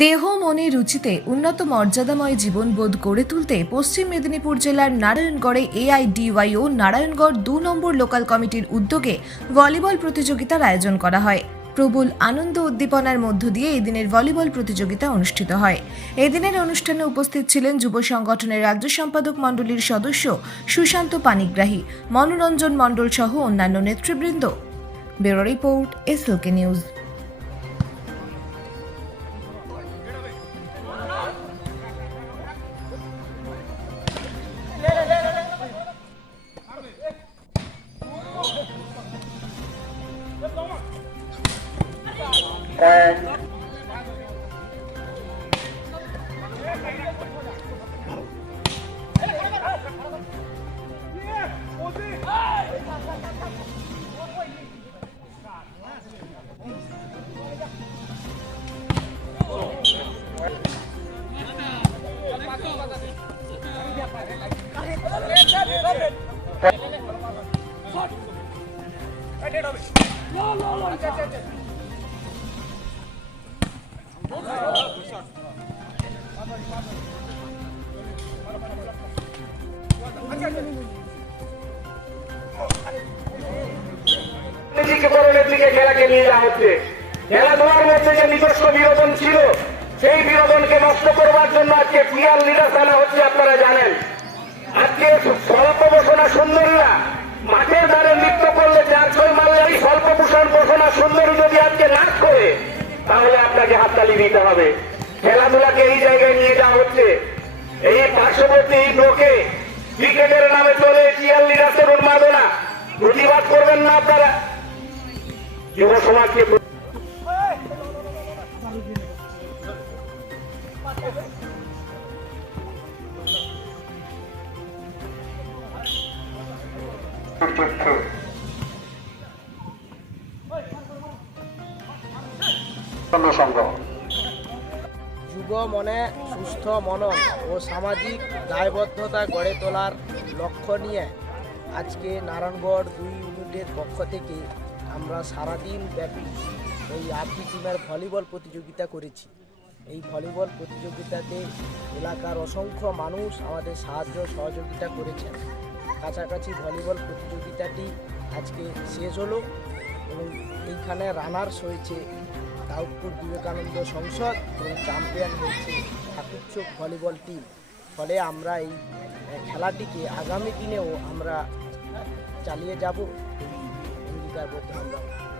দেহ মনে রুচিতে উন্নত মর্যাদাময় জীবনবোধ গড়ে তুলতে পশ্চিম মেদিনীপুর জেলার নারায়ণগড়ে এআইডিওয়াই ও নারায়ণগড় দু নম্বর লোকাল কমিটির উদ্যোগে ভলিবল প্রতিযোগিতার আয়োজন করা হয়। প্রবল আনন্দ উদ্দীপনার মধ্য দিয়ে এদিনের ভলিবল প্রতিযোগিতা অনুষ্ঠিত হয়। এদিনের অনুষ্ঠানে উপস্থিত ছিলেন যুব সংগঠনের রাজ্য সম্পাদক মণ্ডলীর সদস্য সুশান্ত পানিগ্রাহী, মনোরঞ্জন মণ্ডল সহ অন্যান্য নেতৃবৃন্দ। Bureau report, SLK news. Burn. No, no, no, no, no, no. রাজনীতিকরণের দিকে খেলাকে নিয়ে যাওয়া হচ্ছে। খেলাধুলার মধ্যে যে নিজস্ব বিনোদন ছিল, সেই বিনোদনকে নষ্ট করবার জন্য আজকে প্লেয়ার লিডার আনা হচ্ছে, আপনারা জানেন। আজকে স্বল্প বসনা সুন্দরীরা মাঠের ধারে নৃত্য করলে চার ছয় মারলে এই স্বল্প ভূষণ বসনা সুন্দরী যদি আজকে নাচ করে, তাহলে আপনাকে হাততালি দিতে হবে। খেলাধুলাকে এই জায়গায় নিয়ে যাওয়া হচ্ছে। এই পার্শ্ববর্তী ব্লকে ক্রিকেটের নামে চলে চিয়ার লিডারদের উন্মাদনা। প্রতিবাদ করবেন না আপনারা। যুব যুব মনে, সুস্থ মনন ও সামাজিক দায়বদ্ধতা গড়ে তোলার লক্ষ্য নিয়ে আজকে নারায়ণগড় দুই ইউনিটের পক্ষ থেকে আমরা সারাদিন ব্যাপী এই আটটি টিমের ভলিবল প্রতিযোগিতা করেছি। এই ভলিবল প্রতিযোগিতাতে এলাকার অসংখ্য মানুষ আমাদের সাহায্য সহযোগিতা করেছেন। কাছাকাছি ভলিবল প্রতিযোগিতাটি আজকে শেষ হলো এবং এইখানে রানার্স হয়েছে দাউদপুর বিবেকানন্দ সংসদ এবং চ্যাম্পিয়ন হয়েছে ঠাকুরচোক ভলিবল টিম। ফলে আমরা এই খেলাটিকে আগামী দিনেও আমরা চালিয়ে যাব। এই অঙ্গীকারবদ্ধ আমরা